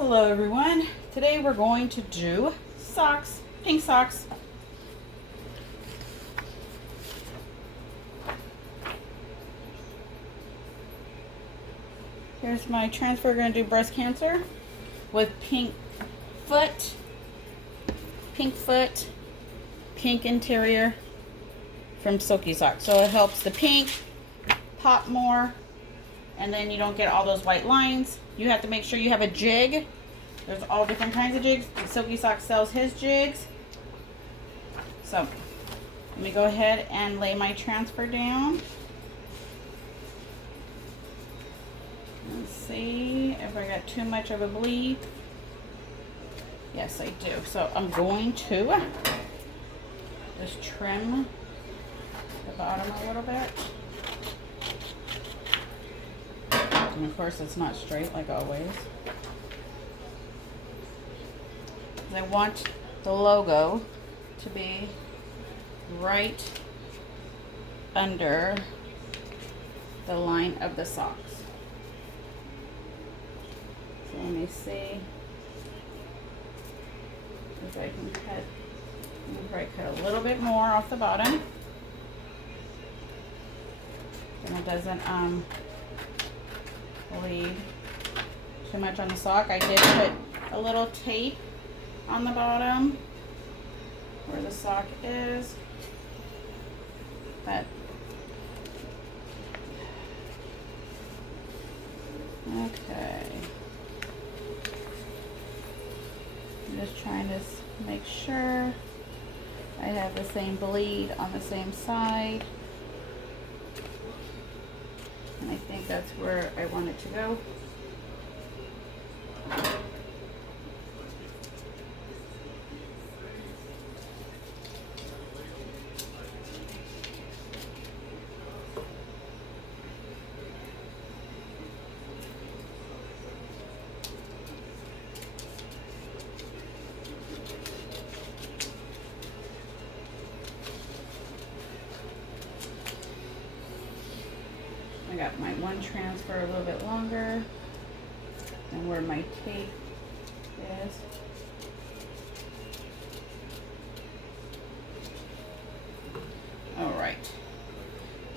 Hello everyone. Today we're going to do socks, pink socks. Here's my transfer. We're going to do breast cancer with pink foot, pink interior from Silky Socks. So it helps the pink pop more, and then you don't get all those white lines. You have to make sure you have a jig. There's all different kinds of jigs. Silky Socks sells his jigs. So let me go ahead and lay my transfer down. Let's see if I got too much of a bleed. Yes, I do. So I'm going to just trim the bottom a little bit. And of course it's not straight like always. I want the logo to be right under the line of the socks. So let me see if I can cut. I'm going to probably cut a little bit more off the bottom, and it doesn't bleed too much on the sock. I did put a little tape on the bottom where the sock is, but okay. I'm just trying to make sure I have the same bleed on the same side, and I think that's where I want it to go. I got my one transfer a little bit longer than where my tape is. All right.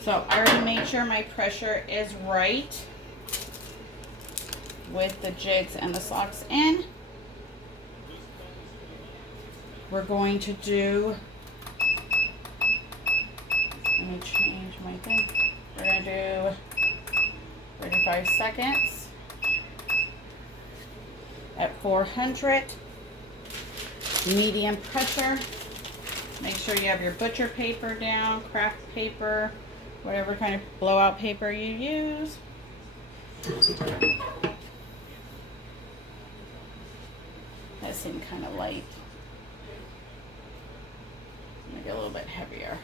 So I already made sure my pressure is right with the jigs and the socks in. We're going to do, let me change my thing. We're going to do 35 seconds at 400, medium pressure. Make sure you have your butcher paper down, craft paper, whatever kind of blowout paper you use. That seemed kind of light. Maybe a little bit heavier.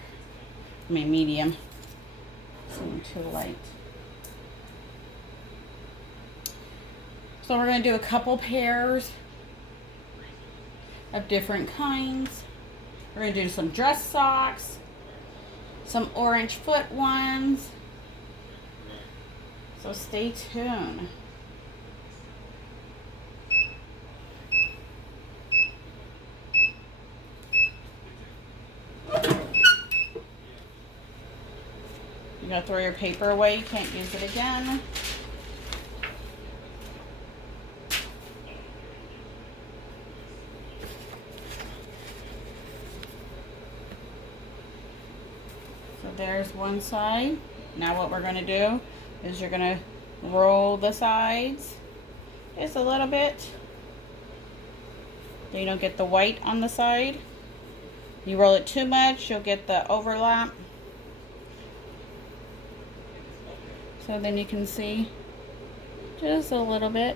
I mean medium. Seemed too light. So we're going to do a couple pairs of different kinds. We're going to do some dress socks, some orange foot ones. So stay tuned. You gotta throw your paper away, you can't use it again. So there's one side. Now what we're gonna do is you're gonna roll the sides just a little bit so you don't get the white on the side. You roll it too much, you'll get the overlap. So then you can see just a little bit.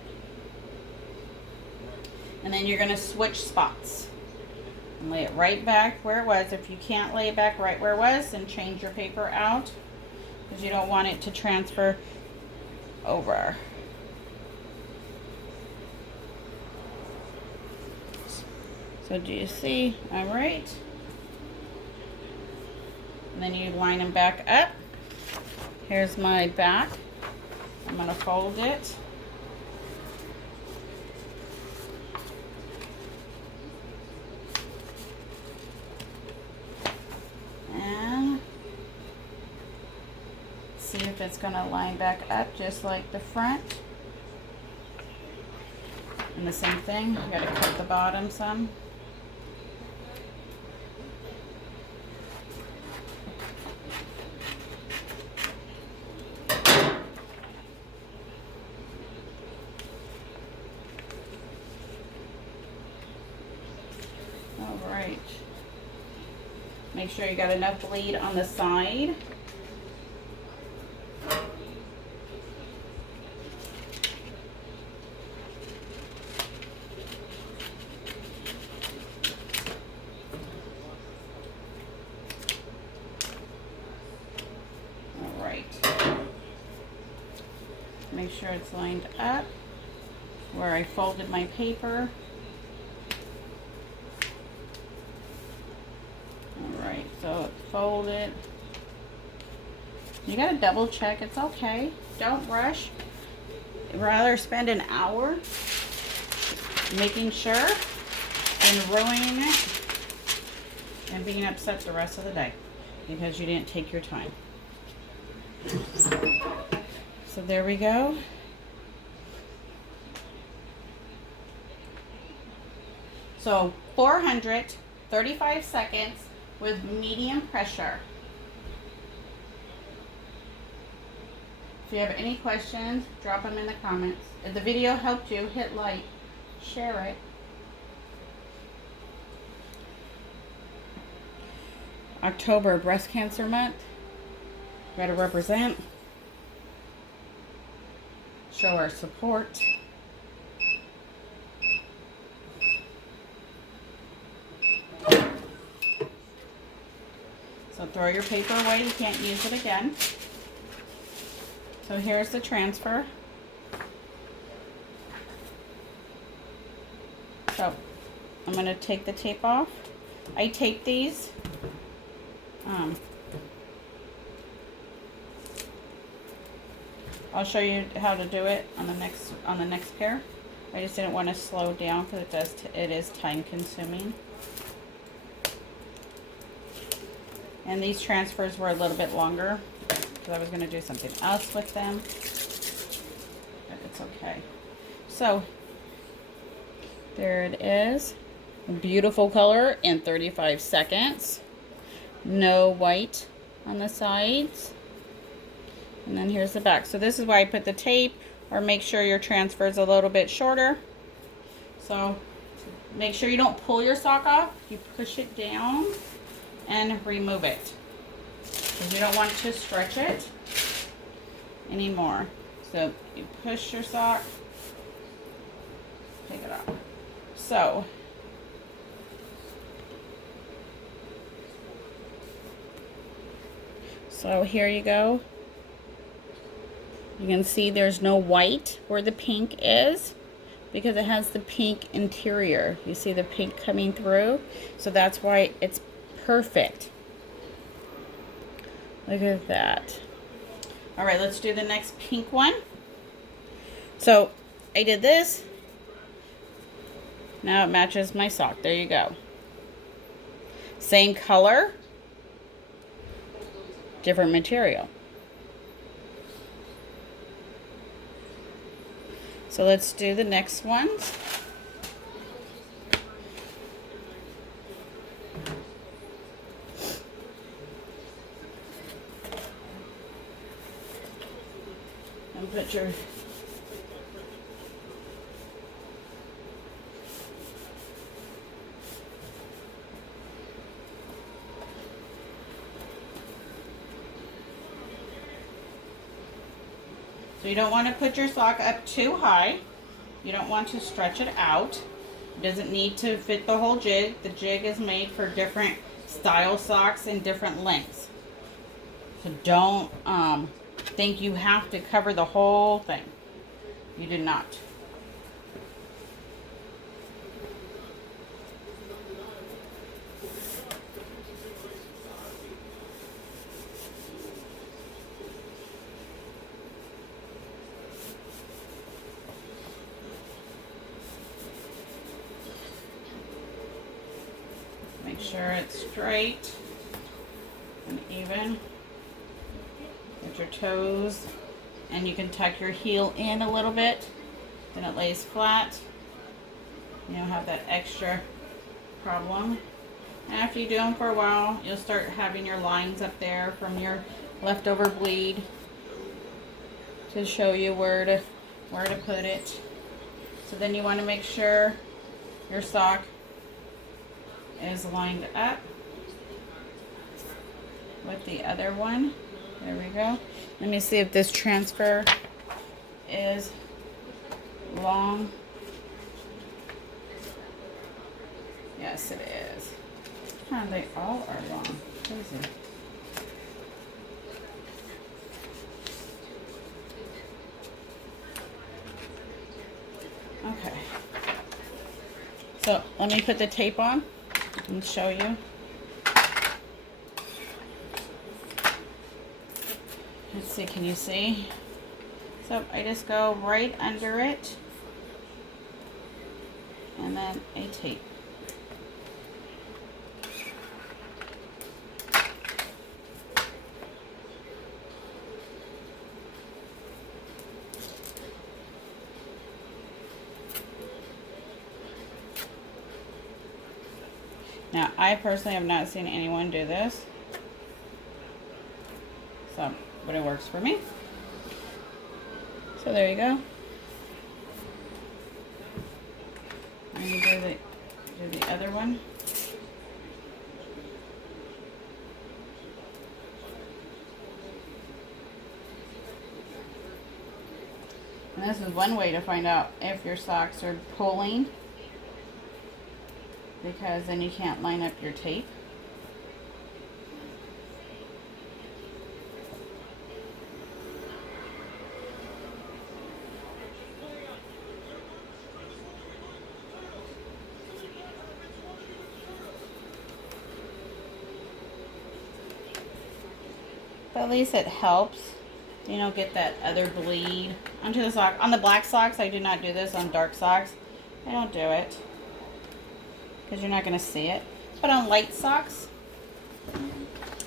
And then you're going to switch spots and lay it right back where it was. If you can't lay it back right where it was, then change your paper out because you don't want it to transfer over. So do you see? All right. And then you line them back up. Here's my back. I'm going to fold it. if it's going to line back up just like the front. And the same thing, you got to cut the bottom some. All right. Make sure you got enough bleed on the side. All right. Make sure it's lined up where I folded my paper. Alright, so fold it. You gotta double check, it's okay. Don't rush. Rather spend an hour making sure than ruining it and being upset the rest of the day because you didn't take your time. So there we go. So 435 seconds with medium pressure. If you have any questions, drop them in the comments. If the video helped you, hit like, share it. October, Breast Cancer Month. Gotta represent. Show our support. So throw your paper away, you can't use it again. So here's the transfer. So I'm going to take the tape off. I tape these. I'll show you how to do it on the next pair. I just didn't want to slow down because it is time consuming. And these transfers were a little bit longer because I was going to do something else with them. But it's okay. So, there it is. A beautiful color in 35 seconds. No white on the sides. And then here's the back. So this is why I put the tape, or make sure your transfer is a little bit shorter. So, make sure you don't pull your sock off. You push it down and remove it because you don't want to stretch it anymore. So you push your sock, take it off. So here you go. You can see there's no white where the pink is because it has the pink interior. You see the pink coming through, so that's why it's perfect. Look at that. All right, let's do the next pink one. So I did this. Now it matches my sock. There you go. Same color, different material. So let's do the next ones. Put your so you don't want to put your sock up too high. You don't want to stretch it out. It doesn't need to fit the whole jig. The jig is made for different style socks and different lengths. So don't think you have to cover the whole thing. You do not. Make sure it's straight and even. If Put your toes, and you can tuck your heel in a little bit. Then it lays flat. You don't have that extra problem. And after you do them for a while, you'll start having your lines up there from your leftover bleed to show you where to put it. So then you want to make sure your sock is lined up with the other one. There we go. Let me see if this transfer is long. Yes, it is. Huh, they all are long. Crazy. Okay. So let me put the tape on and show you. Let's see, can you see? So I just go right under it and then a tape. Now, I personally have not seen anyone do this, so, but it works for me. So there you go. And you do the other one. And this is one way to find out if your socks are pulling, because then you can't line up your tape. But at least it helps. You don't get that other bleed onto the sock. On the black socks, I do not do this. On dark socks, I don't do it, because you're not going to see it. But on light socks,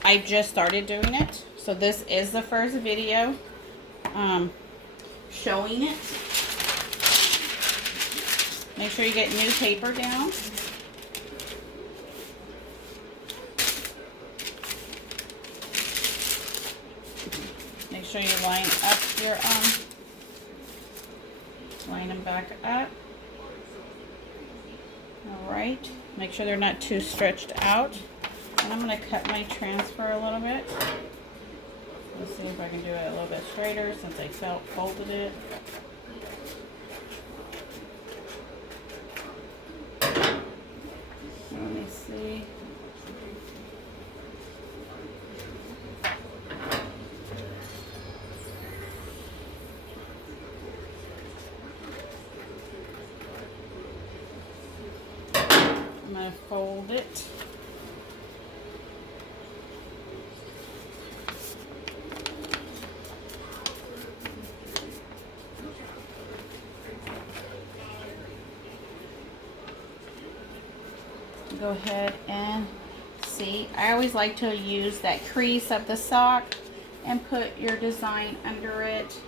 I just started doing it. So this is the first video showing it. Make sure you get new paper down. Make sure you line up your line them back up. All right, make sure they're not too stretched out. And I'm going to cut my transfer a little bit. Let's see if I can do it a little bit straighter since I folded it. Let me see. I'm going to fold it. Go ahead and see. I always like to use that crease of the sock and put your design under it.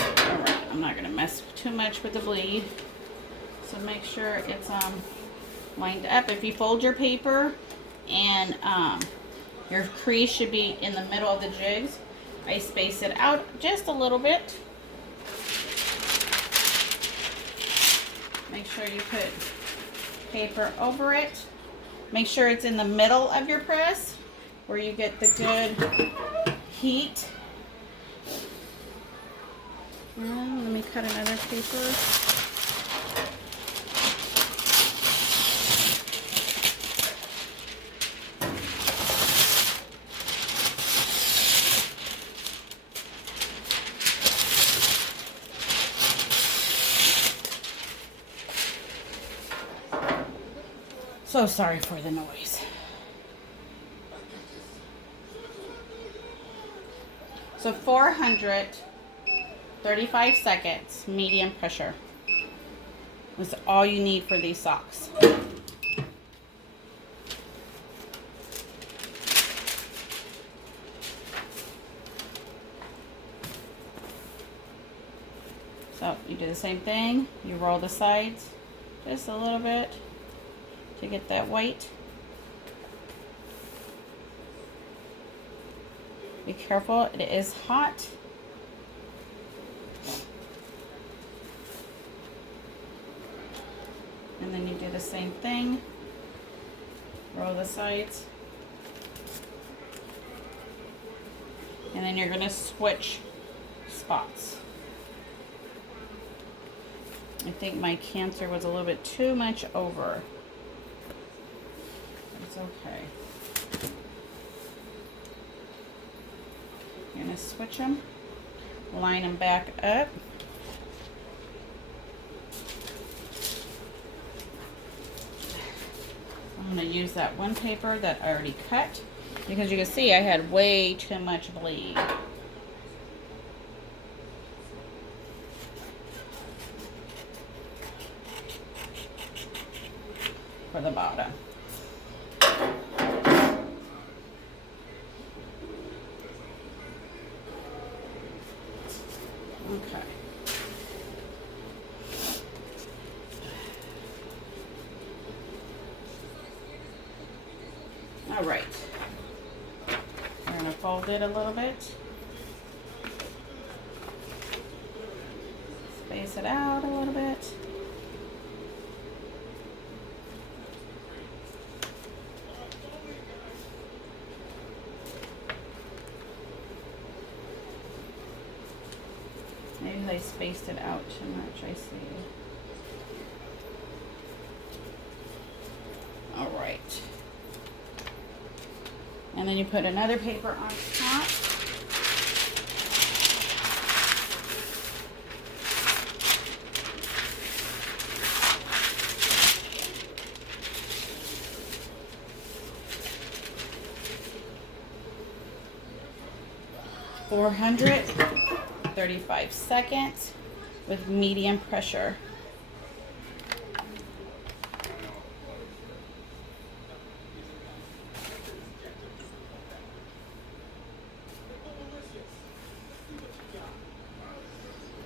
Alright, I'm not going to mess too much with the bleed. So make sure it's lined up. If you fold your paper and your crease should be in the middle of the jigs, I space it out just a little bit. Make sure you put paper over it. Make sure it's in the middle of your press where you get the good heat. And let me cut another paper. So sorry for the noise. So 400, 35 seconds, medium pressure. That's all you need for these socks. So you do the same thing. You roll the sides just a little bit to get that white. Be careful, it is hot. And then you do the same thing. Roll the sides. And then you're going to switch spots. I think my cancer was a little bit too much over. It's okay. You're going to switch them. Line them back up. I'm going to use that one paper that I already cut, because you can see I had way too much bleed. For the bottom. Okay. All right. We're going to fold it a little bit. Space it out a little bit. Maybe they spaced it out too much, I see. All right. And then you put another paper on top. (400) 35 seconds with medium pressure.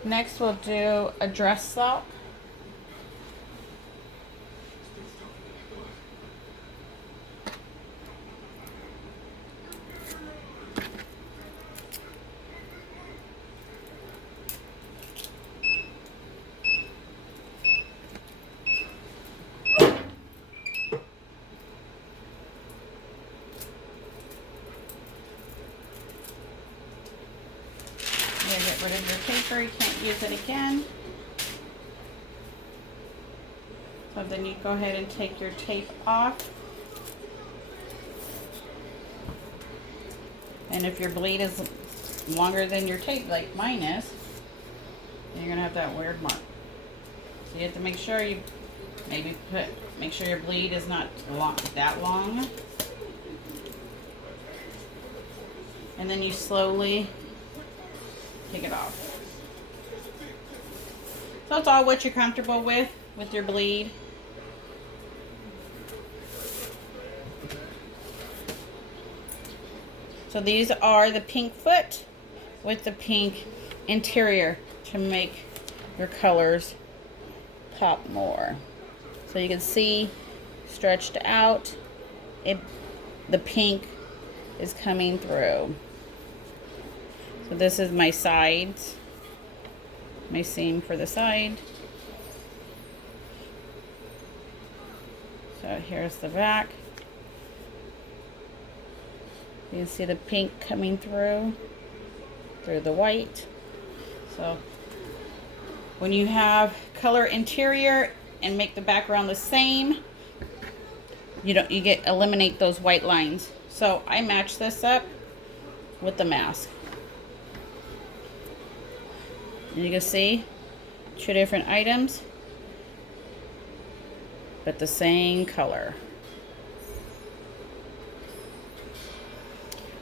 Next we'll do a dress sock. Get rid of your paper, you can't use it again. So then you go ahead and take your tape off. And if your bleed is longer than your tape, like mine is, then you're gonna have that weird mark. So you have to make sure you make sure your bleed is not that long. And then you slowly take it off. So it's all what you're comfortable with your bleed. So these are the pink foot with the pink interior to make your colors pop more. So you can see stretched out, the pink is coming through. So this is my sides, my seam for the side. So here's the back. You can see the pink coming through the white. So when you have color interior and make the background the same, you eliminate those white lines. So I match this up with the mask. You can see 2 different items, but the same color.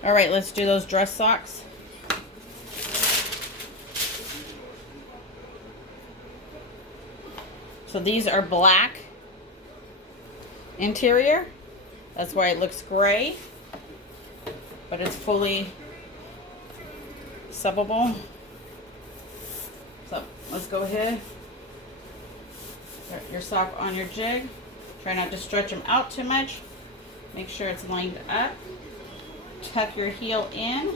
All right, let's do those dress socks. So these are black interior. That's why it looks gray, but it's fully subbable. So let's go ahead. Put your sock on your jig. Try not to stretch them out too much. Make sure it's lined up. Tuck your heel in.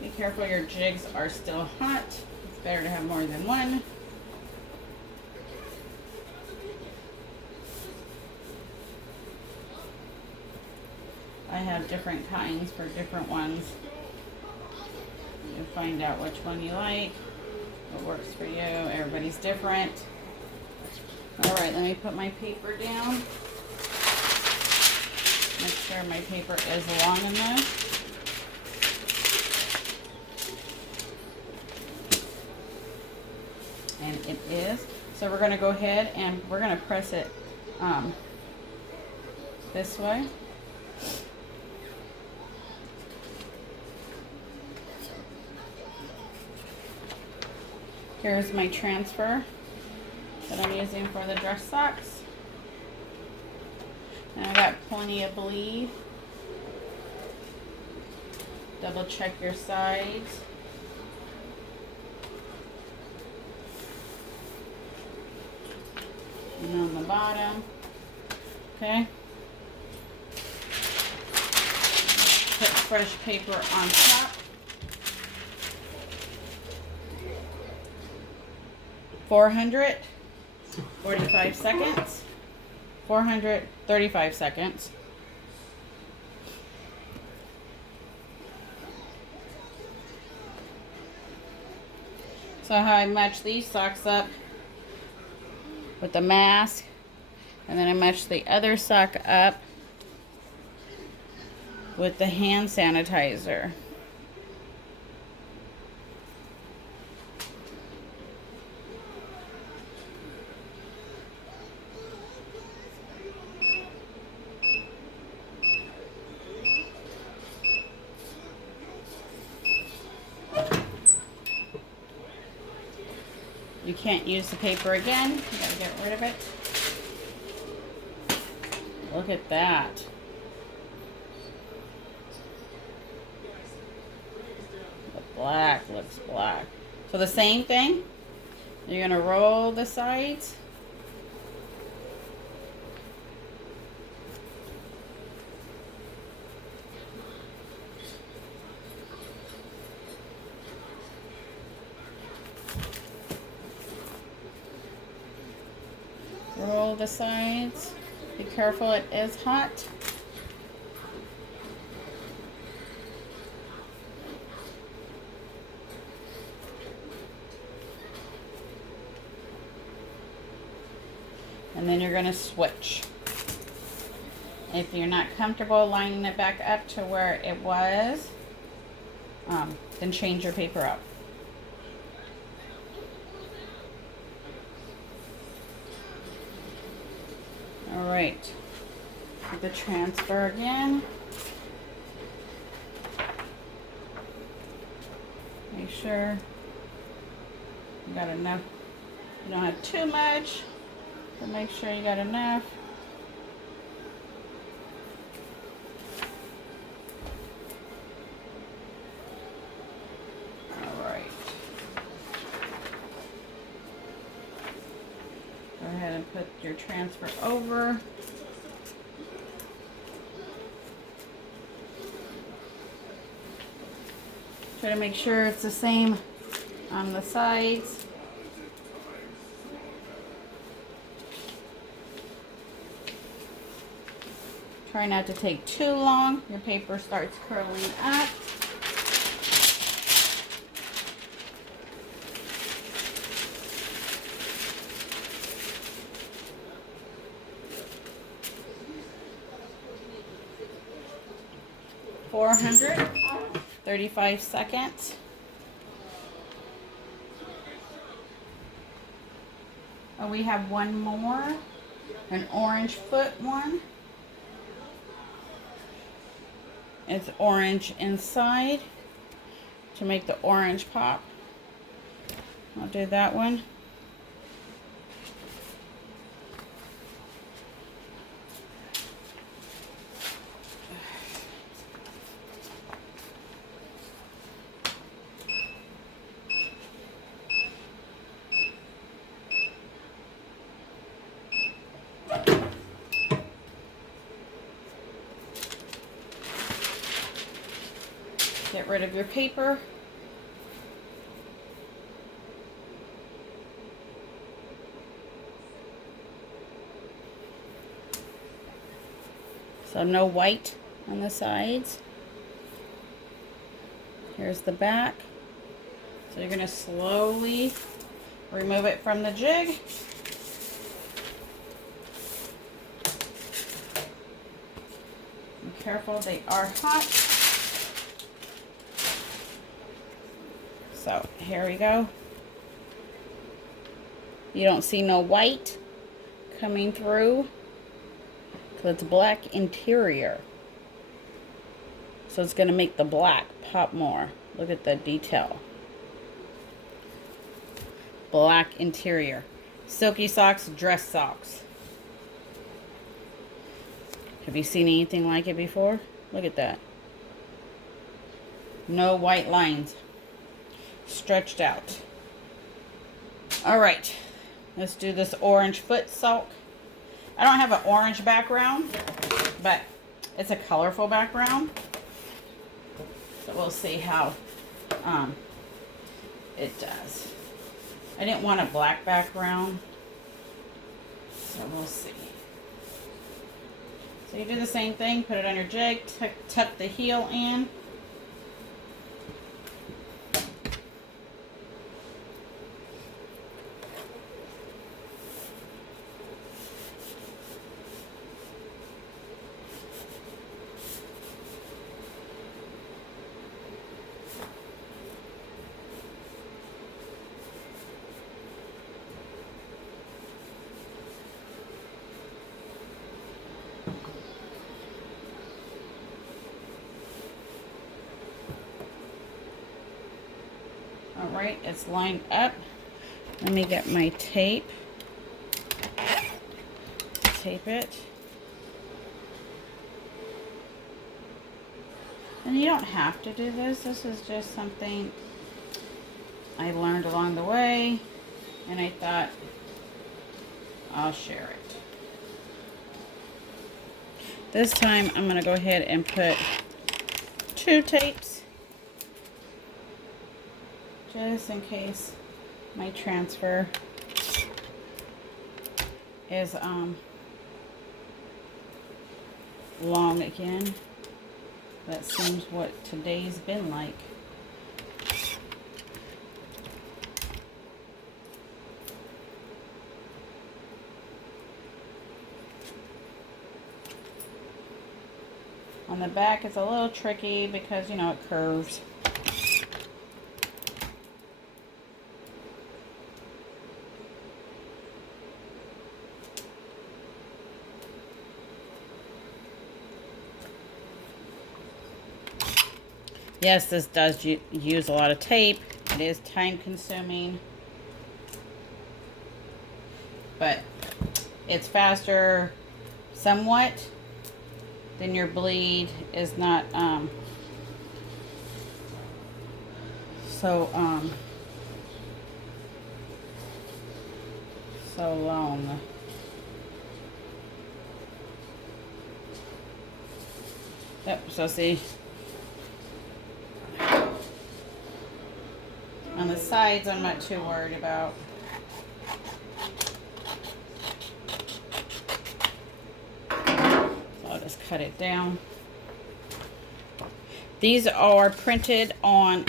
Be careful your jigs are still hot. It's better to have more than one. I have different kinds for different ones. You'll find out which one you like, what works for you. Everybody's different. All right, let me put my paper down. Make sure my paper is long enough. And it is. So we're going to go ahead and we're going to press it this way. Here's my transfer that I'm using for the dress socks. And I got plenty of bleed. Double check your sides. And on the bottom. Okay. Put fresh paper on top. 445 seconds. 435 seconds. So how I match these socks up with the mask, and then I match the other sock up with the hand sanitizer. You can't use the paper again. You gotta get rid of it. Look at that. The black looks black. So the same thing. You're gonna roll the sides. Roll the sides. Be careful, it is hot. And then you're going to switch. If you're not comfortable lining it back up to where it was, then change your paper out. All right, do the transfer again. Make sure you got enough. You don't have too much, but make sure you got enough. All right. Go ahead and put your transfer over. Try to make sure it's the same on the sides. Try not to take too long. Your paper starts curling up. $435 seconds. Oh, we have one more, an orange foot one. It's orange inside to make the orange pop. I'll do that one. Get rid of your paper. So no white on the sides. Here's the back. So you're going to slowly remove it from the jig. Be careful, they are hot. So here we go. You don't see no white coming through because it's black interior. So it's going to make the black pop more. Look at the detail. Black interior. Silky socks, dress socks. Have you seen anything like it before? Look at that. No white lines. Stretched out. Alright. Let's do this orange foot sock. I don't have an orange background, but it's a colorful background. So we'll see how it does. I didn't want a black background, so we'll see. So you do the same thing, put it on your jig, tuck the heel in. Alright, it's lined up. Let me get my tape. Tape it. And you don't have to do this. This is just something I learned along the way, and I thought I'll share it. This time I'm going to go ahead and put 2 tapes. Just in case my transfer is long again. That seems what today's been like. On the back it's a little tricky because, you know, it curves. Yes, this does use a lot of tape. It is time consuming, but it's faster somewhat than your bleed is not so long. Yep, so see, on the sides, I'm not too worried about. So I'll just cut it down. These are printed on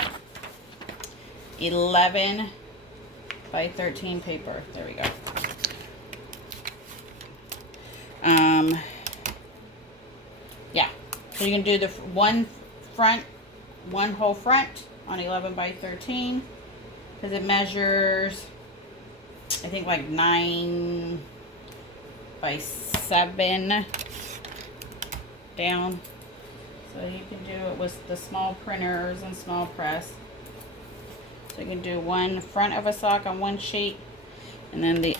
11 by 13 paper. There we go. Yeah. So you can do the one whole front on 11 by 13. Because it measures, I think, like 9 by 7 down. So you can do it with the small printers and small press. So you can do one front of a sock on one sheet and then the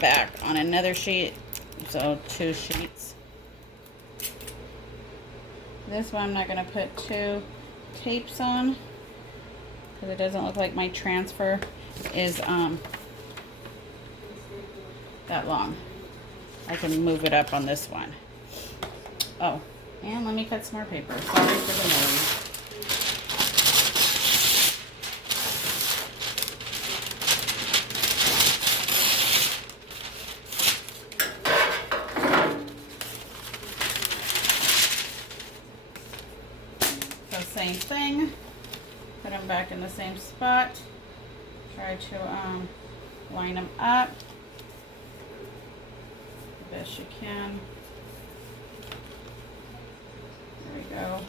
back on another sheet. So 2 sheets. This one I'm not going to put 2 tapes on because it doesn't look like my transfer is that long. I can move it up on this one. Oh, and let me cut some more paper. Sorry for the noise. So same thing. Put them back in the same spot. Try to line them up the best you can. There we go.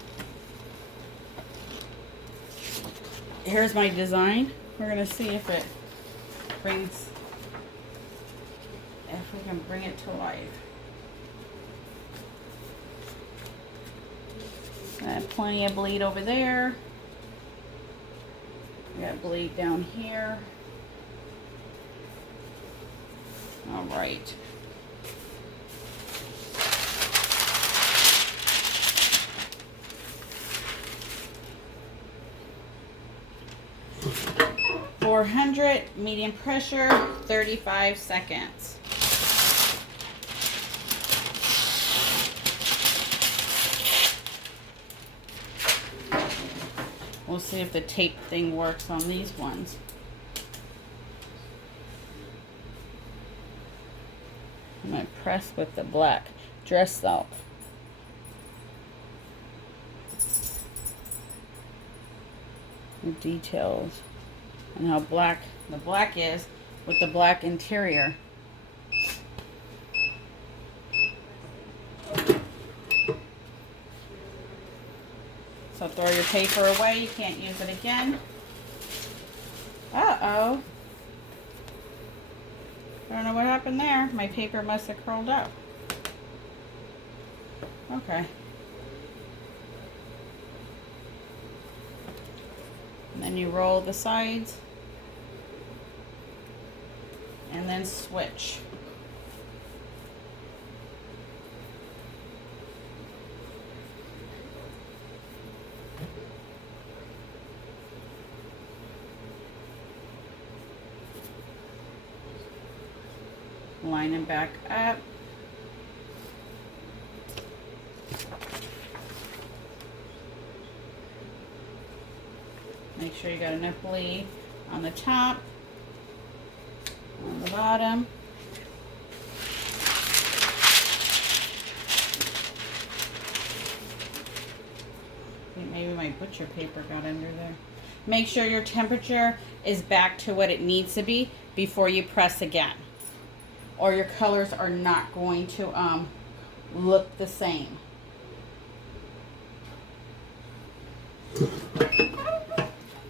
Here's my design. We're gonna see if it brings, if we can bring it to life. I have plenty of bleed over there. I got bleed down here. All right. $400 medium pressure, 35 seconds. We'll see if the tape thing works on these ones. I'm going to press with the black dress soap. The details and how black the black is with the black interior. So throw your paper away, you can't use it again. Uh-oh. I don't know what happened there. My paper must have curled up. Okay. And then you roll the sides. And then switch. Line them back up. Make sure you got enough bleed on the top, on the bottom. Maybe my butcher paper got under there. Make sure your temperature is back to what it needs to be before you press again, or your colors are not going to look the same.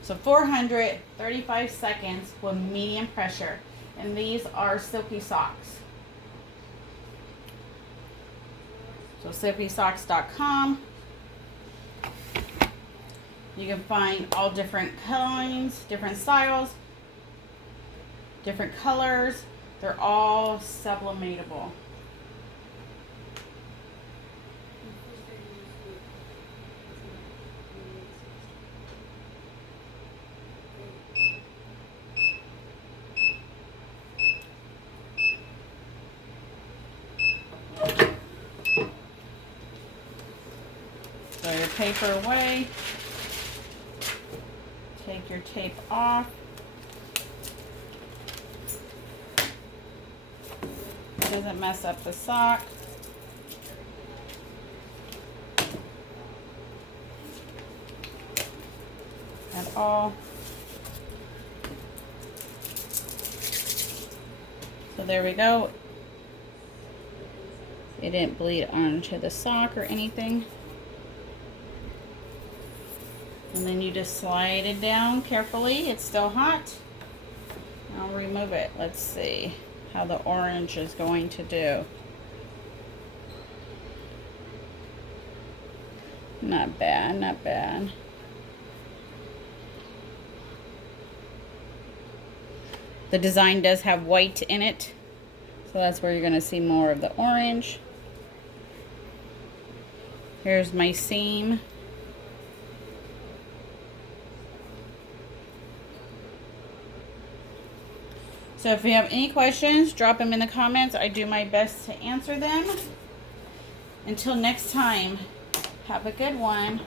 So 435 seconds with medium pressure. And these are Silky socks. So silkysocks.com. You can find all different kinds, different styles, different colors. They're all sublimatable. Throw your paper away. Take your tape off. It doesn't mess up the sock. At all. So there we go. It didn't bleed onto the sock or anything. And then you just slide it down carefully. It's still hot. I'll remove it. Let's see how the orange is going to do. Not bad, not bad. The design does have white in it, so that's where you're going to see more of the orange. Here's my seam. So if you have any questions, drop them in the comments. I do my best to answer them. Until next time, have a good one.